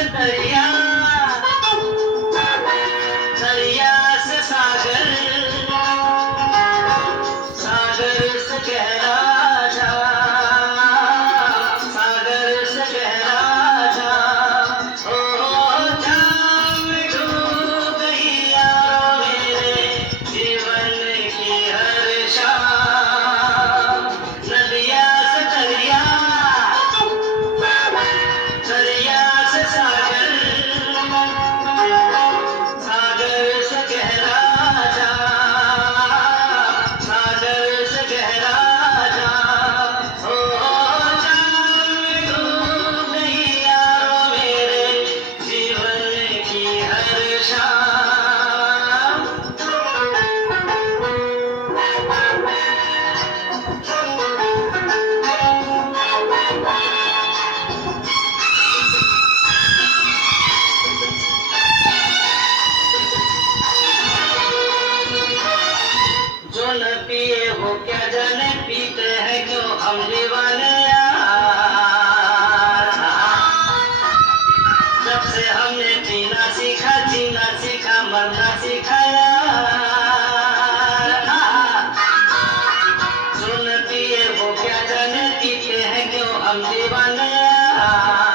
से दरिया, दरिया से सागर, सागर से गहरा जा, सागर से गहरा जा। ओ जान डूब गई यारो मेरे जीवन की हर शाम। नदिया से दरिया, दरिया से सागर, सागर से गहरा जा, सागर से गहरा जा। ओ जान डूब गई यारो मेरे जीवन की हर शाम। जो न पिए वो क्या जाने, पीते हैं क्यों हम दीवाने यार। जब से हमने जीना सीखा, जीना सीखा, मरना सीखा यार। जो न पिए वो क्या जाने, पीते हैं क्यों हम दीवाने यार।